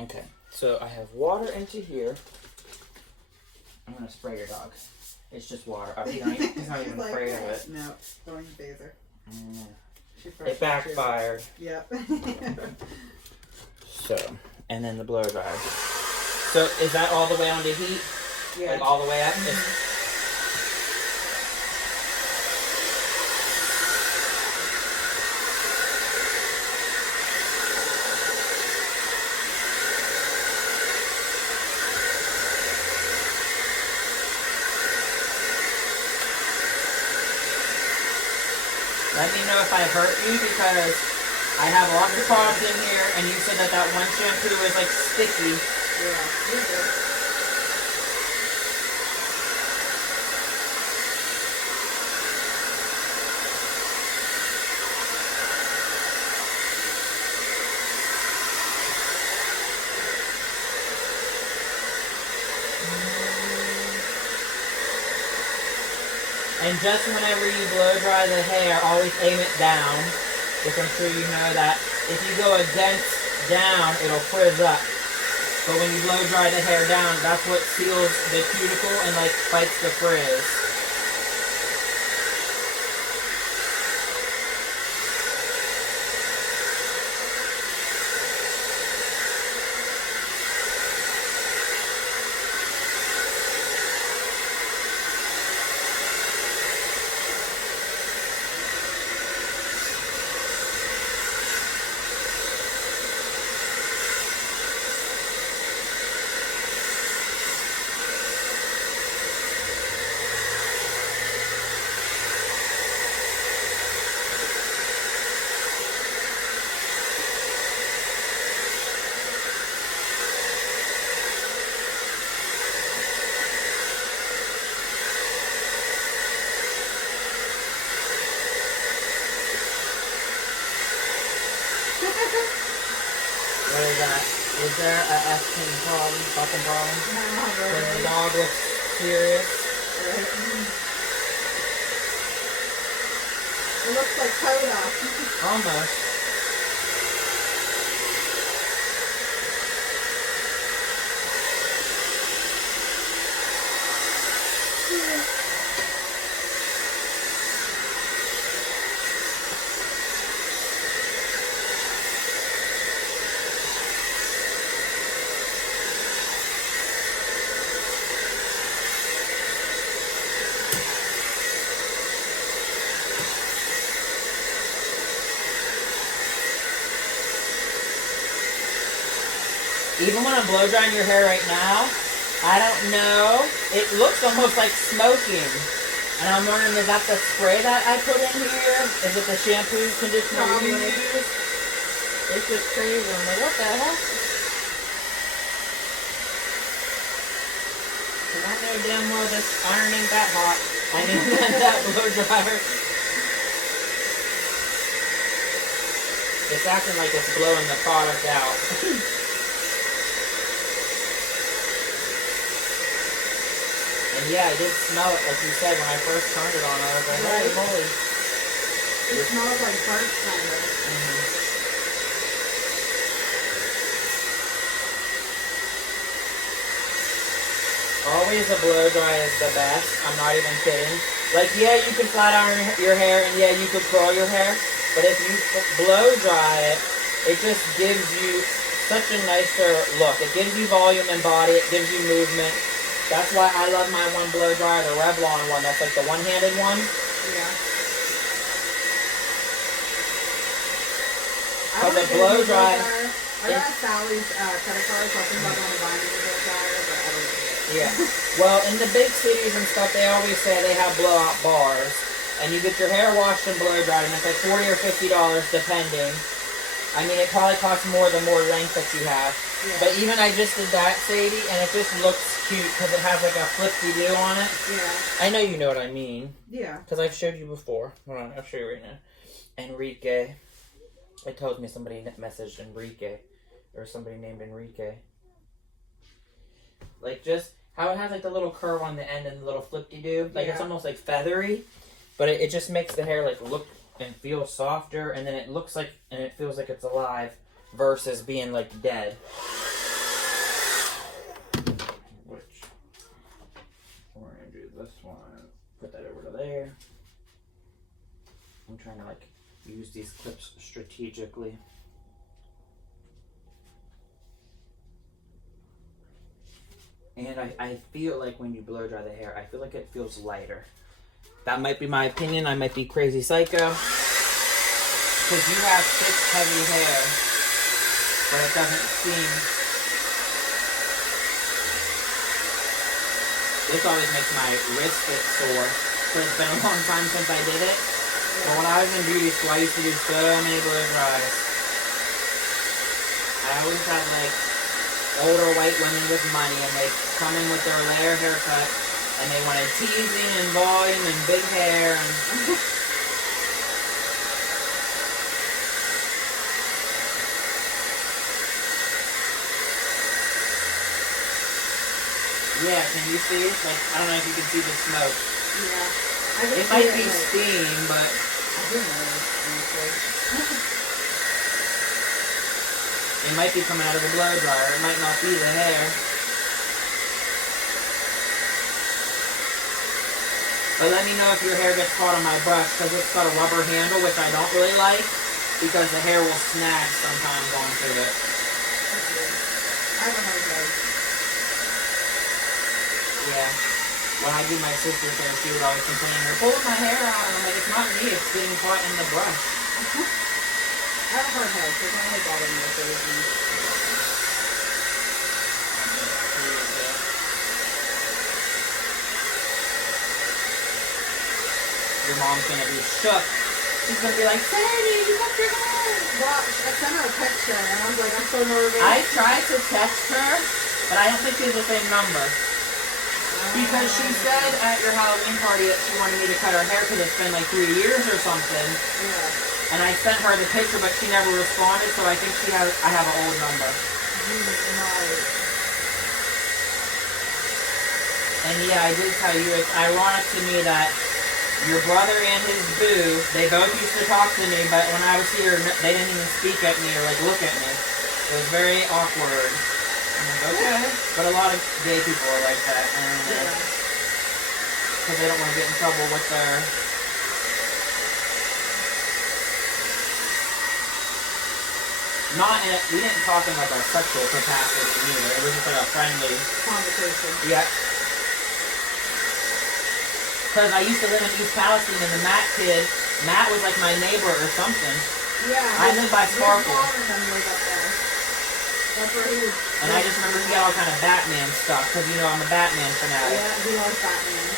Okay, so I have water into here. I'm gonna spray your dog. It's just water. Oh, he's not even like, afraid of it. No, don't even phase her. It backfired. Yep. So, and then the blow dryer. So, is that all the way on to heat? Yeah. Like all the way up? Let me know if I hurt you because I have lots of products in here and you said that one shampoo is like sticky. Yeah, you're good. And just whenever you blow dry the hair, always aim it down, which I'm sure you know that if you go against down, it'll frizz up. But when you blow dry the hair down, that's what seals the cuticle and like fights the frizz. What is that? Is there a F-king problem? Fucking problem? No, When the dog looks serious? Right. It looks like Coda. Almost. Even when I'm blow drying your hair right now, I don't know. It looks almost like smoking. And I'm wondering, is that the spray that I put in here? Is it the shampoo, conditioner you use? It's just crazy. I'm like, what the hell? Because I know damn well this iron ain't that hot. I mean, that blow dryer. It's acting like it's blowing the product out. And yeah, I did smell it, like you said, when I first turned it on. I was like, holy moly. It smells like burnt kind of. Always a blow dry is the best. I'm not even kidding. Like, yeah, you can flat iron your hair, and yeah, you could curl your hair. But if you blow dry it, it just gives you such a nicer look. It gives you volume and body. It gives you movement. That's why I love my one blow dryer, the Revlon one. That's like the one-handed one. Yeah. Because the blow dry. I got Sally's credit card, so I think I'm going to buy me a blow dryer, but I don't know yet. Yeah. Well, in the big cities and stuff, they always say they have blowout bars. And you get your hair washed and blow dried, and it's like $40 or $50 depending. I mean, it probably costs more the more length that you have. Yeah. But even I just did that, Sadie, and it just looks cute because it has like a flippy-do on it. Yeah. I know you know what I mean. Yeah. Because I've showed you before. Hold on, I'll show you right now. Enrique. It tells me somebody messaged Enrique. Or somebody named Enrique. Like just how it has like the little curve on the end and the little flippy-do. Like it's almost like feathery. But it just makes the hair like look and feel softer. And then it looks like, and it feels like it's alive. Versus being like dead. there. I'm trying to like use these clips strategically. And I feel like when you blow dry the hair, I feel like it feels lighter. That might be my opinion. I might be crazy psycho. Because you have thick, heavy hair, but it doesn't seem... This always makes my wrist get sore. So it's been a long time since I did it. But when I was in beauty school, I used to do so many blow dries. I always had like older white women with money, and they come in with their layer haircut, and they wanted teasing and volume and big hair. And yeah, can you see it? Like, I don't know if you can see the smoke. Yeah. It might be steam, but I didn't know it might be coming out of the blow dryer. It might not be the hair. But let me know if your hair gets caught on my brush, because it's got a rubber handle, which I don't really like, because the hair will snag sometimes onto it. I have a hard head. Yeah. When I do my sister's hair, she would always complain, "You're pulling my hair out," and I'm like, "It's not me, it's getting caught in the brush." I have a hard head, so it's not really bothering me if it isn't. Your mom's gonna be shook. She's gonna be like, "Sadie, you got your hair." Well, I sent her a picture, and I was like, I'm so nervous. I tried to text her, but I don't think she has the same number. Because she said at your Halloween party that she wanted me to cut her hair because it's been like 3 years or something. Yeah. And I sent her the picture, but she never responded, so I think I have an old number. Right. And yeah, I did tell you, it's ironic to me that your brother and his boo, they both used to talk to me, but when I was here, they didn't even speak at me or like look at me. It was very awkward. I'm like, okay. But a lot of gay people are like that. Because they don't want to get in trouble with their... We didn't talk in like a sexual capacity either. It was just like a friendly... Conversation. Yeah. Because I used to live in East Palestine, and the Matt was like my neighbor or something. Yeah. I live by Sparkle. That's where he was. And I just remember he had all kind of Batman stuff, because you know I'm a Batman fanatic. Yeah, he loves Batman.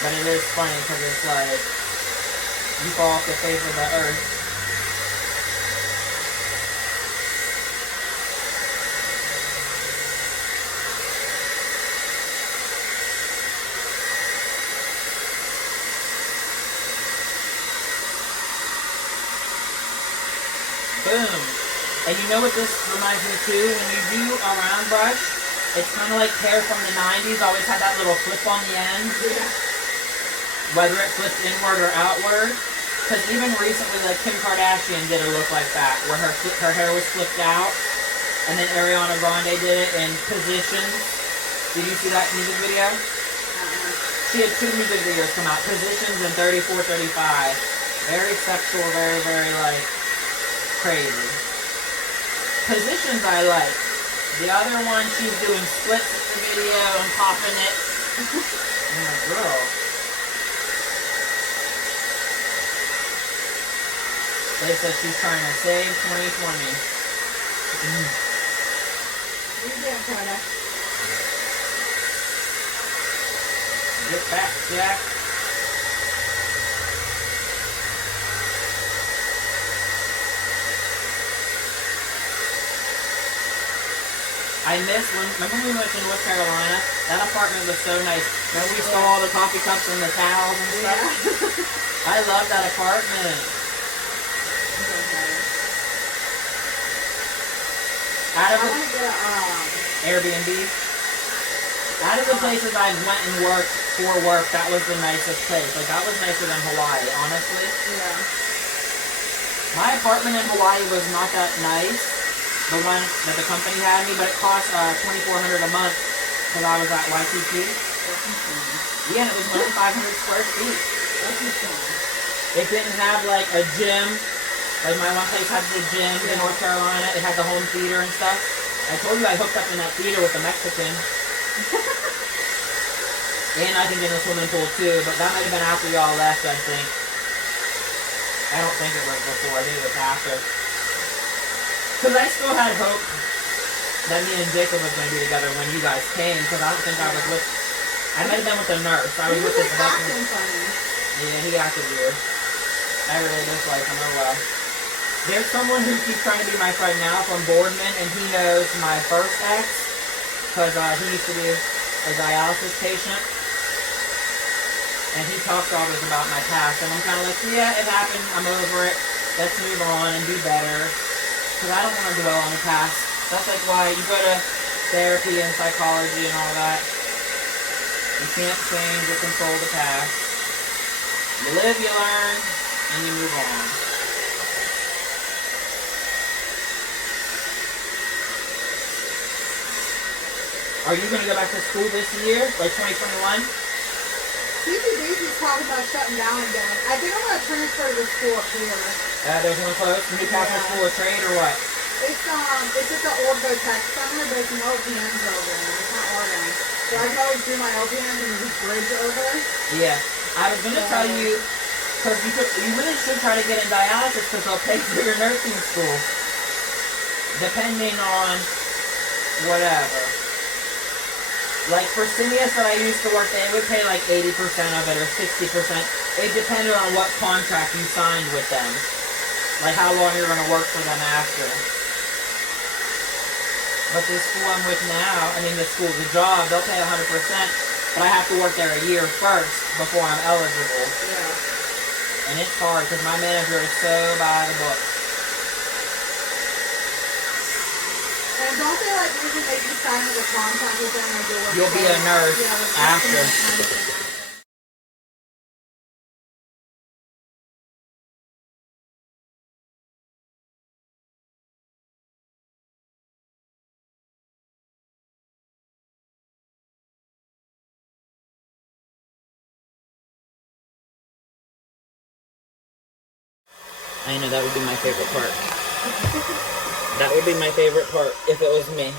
But it is funny, because it's like, you fall off the face of the earth. Boom. And you know what this reminds me too? When you do a round brush, it's kind of like hair from the 90s, always had that little flip on the end. Yeah. Whether it flips inward or outward. Because even recently, like Kim Kardashian did a look like that, where her hair was flipped out. And then Ariana Grande did it in Positions. Did you see that music video? She had 2 music videos come out, Positions and 34, 35. Very sexual, very, very like... crazy. Positions I like. The other one, she's doing splits in the video and popping it. I'm like, girl. They said she's trying to save 2020. Get back, Jack. I miss remember when we went to North Carolina? That apartment was so nice. Remember we stole all the coffee cups and the towels and stuff? Yeah. I love that apartment. Out of Airbnb. Out of the places I went and worked for work, that was the nicest place. Like that was nicer than Hawaii, honestly. Yeah. My apartment in Hawaii was not that nice. The one that the company had me, but it cost $2,400 a month. Because I was at YTT. That's insane. Yeah, and it was only 500 square feet. That's insane. It didn't have like a gym. Like my one place had the gym in North Carolina. It had the home theater and stuff. I told you I hooked up in that theater with the Mexican. And I can get in the swimming pool too, but that might have been after y'all left, I think. I don't think it was before, I think it was after. Because I still had hope that me and Jacob was going to be together when you guys came, because I don't think I was with... I might have been with the nurse. I was with this acting funny. Yeah, he acted weird. I really dislike him, oh well. There's someone who keeps trying to be my friend now from Boardman, and he knows my first ex, because he used to be a dialysis patient. And he talks all this about my past, and I'm kind of like, yeah, it happened, I'm over it, let's move on and do better. Because I don't want to dwell on the past. That's like why you go to therapy and psychology and all that. You can't change or control the past. You live, you learn, and you move on. Are you going to go back to school this year, like 2021? CCDC's talking about shutting down again. I think I'm going to transfer to the school up here. There's one close? Newcastle School of Trade or what? It's at the Old Go Tech Center, but it's an LPN's over there. It's not RN. So I can always do my LPNs and just bridge over. Yeah. I was going to tell you, because you really should try to get in dialysis because they'll pay for your nursing school. Depending on whatever. Like for Simius that I used to work, they would pay like 80% of it or 60%. It depended on what contract you signed with them. Like how long you're going to work for them after. But this school I'm with now, the job, they'll pay 100%. But I have to work there a year first before I'm eligible. Yeah. And it's hard because my manager is so by the book. And don't they like usually make you sign like a contract with them like you'll be a nurse after. I know that would be my favorite part. That would be my favorite part if it was me.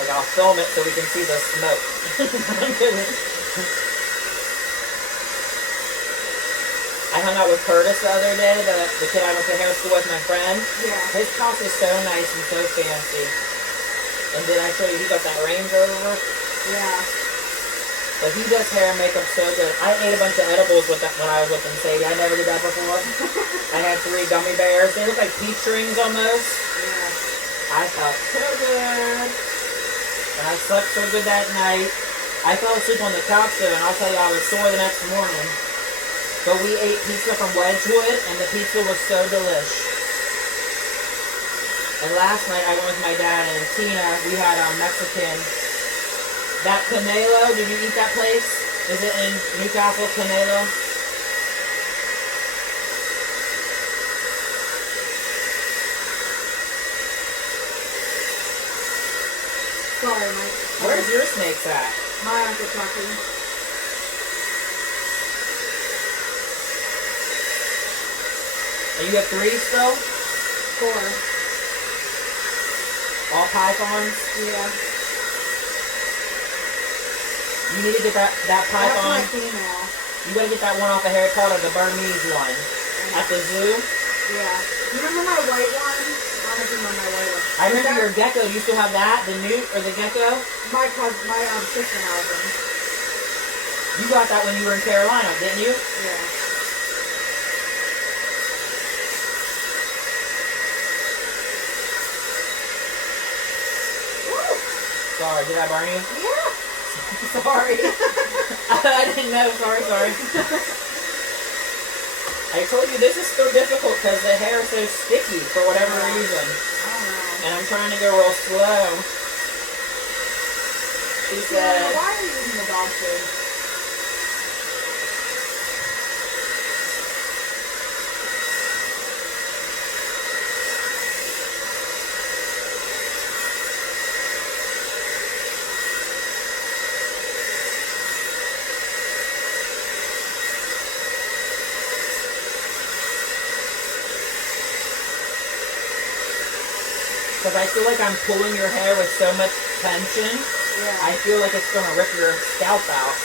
Like I'll film it so we can see the smoke. I hung out with Curtis the other day, the kid I went to hair school with, my friend. Yeah. His house is so nice and so fancy. And did I show you he got that Range Rover? Yeah. But he does hair and makeup so good. I ate a bunch of edibles with that when I was with him, Sadie. I never did that before. I had 3 gummy bears. They look like peach rings almost. Yeah. I felt so good. And I slept so good that night. I fell asleep on the couch though, and I'll tell you I was sore the next morning. But we ate pizza from Wedgwood, and the pizza was so delish. And last night I went with my dad and Tina. We had Mexican. That Canelo, did you eat that place? Is it in Newcastle, Canelo? Sorry, Mike. Where's your snakes at? My Uncle Chucky. Are you at 3 still? 4. All pythons? Yeah. You need to get that python. That's my female. You gotta get that one off of Harry Potter, the Burmese one. At the zoo? Yeah. You remember my white one? I don't know if you remember my white one. I remember your gecko. Do you still have that? The newt or the gecko? My sister has them. You got that when you were in Carolina, didn't you? Yeah. Sorry, did I burn you? Yeah. Sorry. I didn't know. Sorry. I told you this is so difficult because the hair is so sticky for whatever reason. I don't know. And I'm trying to go real slow. She said... Why are you using the dog food? because I feel like I'm pulling your hair with so much tension. Yeah. I feel like it's gonna rip your scalp out.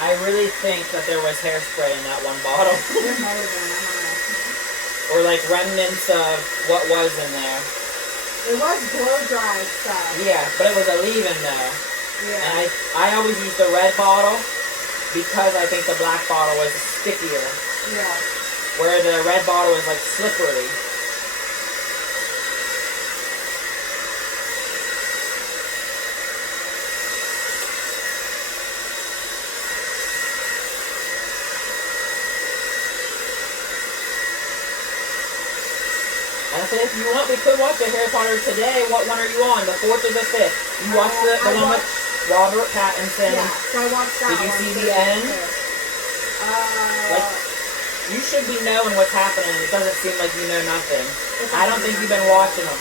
I really think that there was hairspray in that one bottle. There might have been, I don't know. Or like remnants of what was in there. It was blow dry stuff. Yeah, but it was a leave-in though. Yeah. And I always use the red bottle because I think the black bottle was stickier. Yeah. Where the red bottle is like slippery. And I said, if you want, we could watch the Harry Potter today. What one are you on? The 4th or the 5th? You watched the one with Robert Pattinson. Yeah, so I watched that. Did you one see too. the end? Like, You should be knowing what's happening. It doesn't seem like you know nothing. I don't think you've been watching them.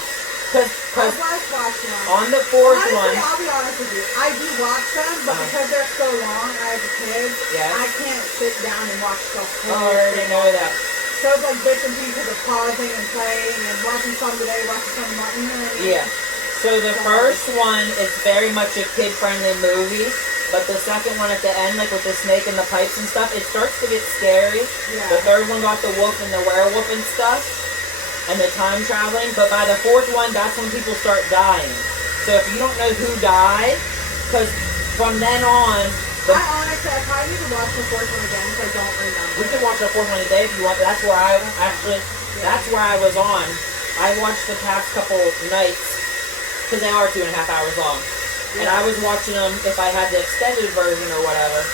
I was watching them. On the 4th Honestly, one. I'll be honest with you. I do watch them, but because they're so long, I have a kid, I can't sit down and watch the whole Oh, I already know that. So it's like bits and pieces of pausing and playing and watching some today, watching some tomorrow. You know what I mean? Yeah. So the first one is very much a kid-friendly movie, but the second one at the end, like with the snake and the pipes and stuff, it starts to get scary. Yeah. The third one got the wolf and the werewolf and stuff, and the time traveling. But by the 4th one, that's when people start dying. So if you don't know who died, because from then on, I honestly, I probably need to watch the 4th one again because I don't remember. we can watch the 4th one today if you want. That's where I actually, that's where I was on. I watched the past couple nights, because they are 2.5 hours long. And I was watching them if I had the extended version or whatever.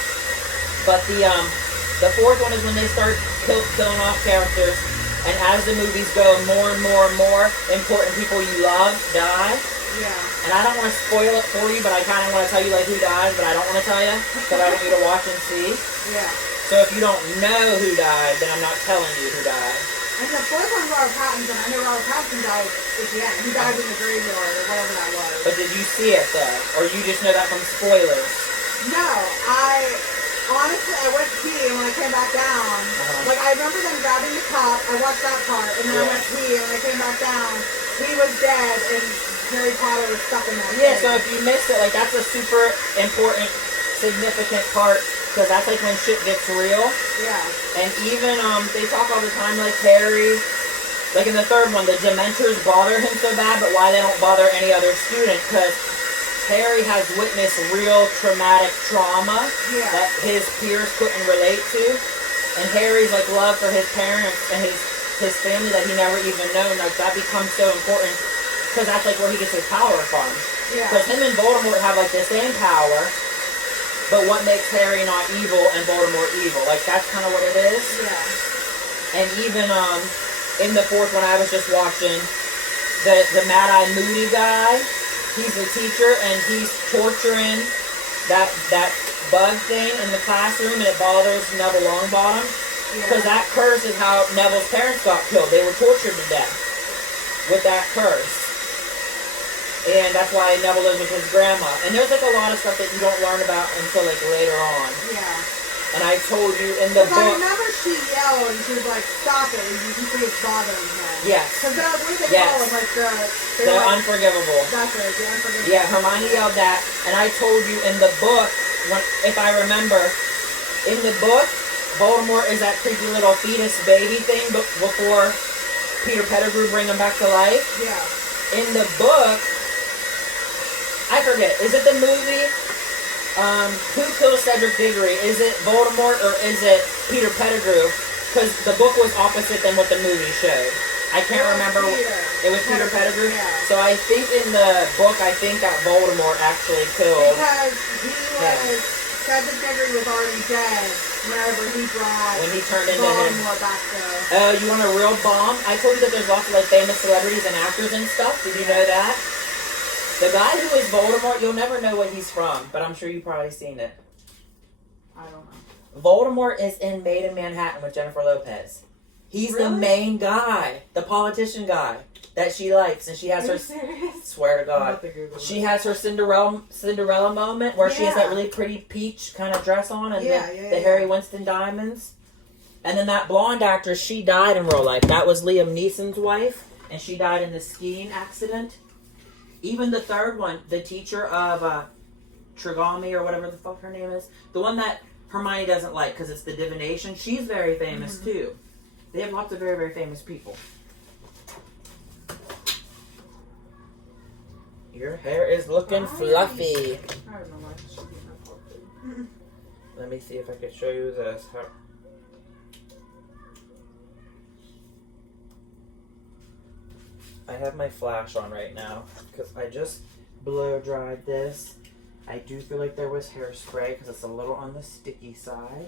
But the 4th one is when they start killing off characters. And as the movies go, more and more and more important people you love die. Yeah. And I don't want to spoil it for you, but I kind of want to tell you like who dies, but I don't want to tell you because I want you to watch and see. Yeah. So if you don't know who died, then I'm not telling you who died. And the 4th one's Robert Pattinson. I know Robert Pattinson died at the end. He died in the graveyard or whatever that was. But did you see it though? Or you just know that from spoilers? No, honestly, I went to pee, and when I came back down, like, I remember them grabbing the cup, I watched that part, and then I went to pee, and when I came back down, he was dead, and Harry Potter was stuck in that thing. So if you missed it, like, that's a super important, significant part, because that's, like, when shit gets real. Yeah. And even, they talk all the time, like, Harry, like, in the 3rd one, the Dementors bother him so bad, but why they don't bother any other student, because Harry has witnessed real traumatic trauma that his peers couldn't relate to. And Harry's like love for his parents and his family that he never even known, like that becomes so important because that's like where he gets his power from. Yeah. Because him and Voldemort have like the same power, but what makes Harry not evil and Voldemort evil? Like that's kind of what it is. Yeah. And even in the 4th one I was just watching, the Mad-Eye Moody guy, he's a teacher and he's torturing that bug thing in the classroom and it bothers Neville Longbottom. Because that curse is how Neville's parents got killed. They were tortured to death with that curse. And that's why Neville lives with his grandma. And there's like a lot of stuff that you don't learn about until like later on. Yeah. And I told you in the book. I remember she yelled and she was like, "Stop it!" And you can see it's bothering him. Yes. Because what do they call them? Like the like, unforgivable. That's right. The unforgivable. Yeah, Hermione yelled that, and I told you in the book, if I remember, in the book, Voldemort is that creepy little fetus baby thing before Peter Pettigrew bring him back to life. Yeah. In the book, I forget. Is it the movie? Who Kills Cedric Diggory? Is it Voldemort or is it Peter Pettigrew? Because the book was opposite than what the movie showed. I can't remember. It was Peter Pettigrew? Yeah. So I think in the book, I think that Voldemort actually killed. Because Cedric Diggory was already dead whenever he brought when he turned into Voldemort back Oh, you want a real bomb? I told you that there's lots of like famous celebrities and actors and stuff. Did you know that? The guy who is Voldemort, you'll never know what he's from, but I'm sure you've probably seen it. I don't know. Voldemort is in Made in Manhattan with Jennifer Lopez. He's Really? the main guy, the politician guy that she likes, and she has Are her. you serious? Swear to I'm God, about to Google she this. has her Cinderella moment where she has that Yeah. really pretty peach kind of dress on, and Yeah, the yeah. Harry Winston diamonds. And then that blonde actress, she died in real life. That was Liam Neeson's wife, and she died in the skiing accident. Even the third one, the teacher of Trigami or whatever the fuck her name is, the one that Hermione doesn't like because it's the divination, she's very famous too. They have lots of very, very famous people. Your hair is looking fluffy. I don't know why she did not talk to. Let me see if I can show you this. I have my flash on right now because I just blow dried this. I do feel like there was hairspray because it's a little on the sticky side,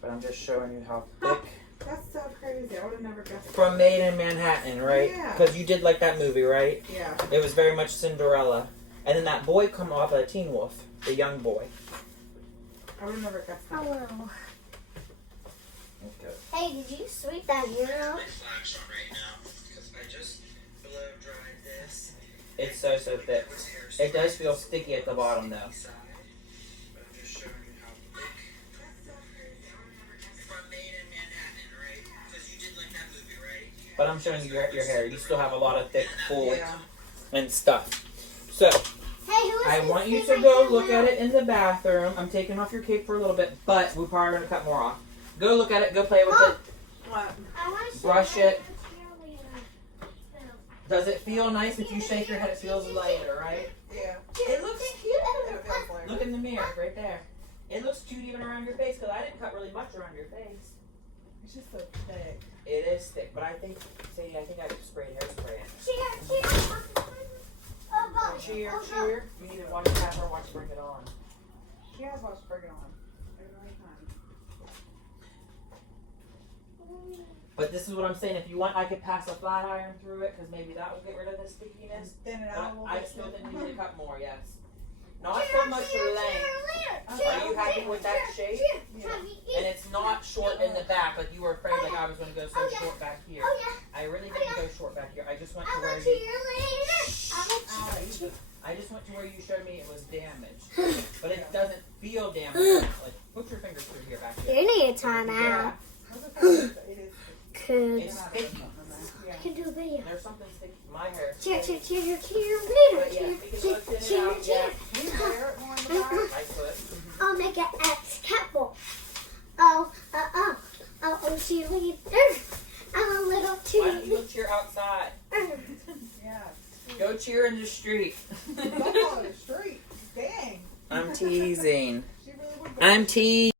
but I'm just showing you how thick. That's so crazy. I would have never guessed. From Made in Manhattan, right? Yeah. Because you did like that movie, right? Yeah. It was very much Cinderella. And then that boy come off a Teen Wolf, the young boy. I would have never guessed that. Hello. Okay. Hey, did you sweep that hair out? Flash on right now because I just blow dried this. It's so thick. It does feel sticky at the bottom though. But I'm just showing you how thick. From Made in Manhattan, right? Because you did like that movie, right? But I'm showing you your hair. You still have a lot of thick, full, Yeah. and stuff. So Hey, who is I this want you thing to right go now? look at it in the bathroom. I'm taking off your cape for a little bit, but we're probably gonna cut more off. Go look at it. Go play with it. What? I want to see Brush how it. the cheerleader. Does it feel nice if you shake your head? It feels lighter, right? Yeah. It looks cute. It feels like. Look in the mirror, right there. It looks cute even around your face because I didn't cut really much around your face. It's just so thick. It is thick, but I think I sprayed hairspray in it. Cheer. Oh, God. Cheer, Oh, God. cheer. You need to watch Catherine watch Bring It On. She has watched Bring It On every time. But this is what I'm saying. If you want, I could pass a flat iron through it because maybe that will get rid of the stickiness. Thin it But out a little I bit. still think you need to cut more, yes. Not so much length. Are you happy with that shape? And it's not short in the back, like you were afraid like I was going to go so short back here. Oh, yeah. I really didn't go short back here. I just went to I'm where a you, cheerleader. I'm a cheerleader. I just went to where you showed me it was damaged. But it doesn't feel damaged. Like, put your fingers through here back here. You need a timeout. It is. Could. It's sticky. Yeah. I can do a video. There's something sticky. My hair. Cheer, cheer, cheer, cheer, But yeah, cheer, we can cheer, go thin it cheer, out. cheer. Yeah, Can you wear it more in the back? I could. I'll make an X catwalk. Oh, cheerleader. I'm a little Why don't you go cheerleader. cheer outside? Yeah. Go cheer in the street. Don't call it a street. Dang. I'm teasing. She really would go. I'm teasing.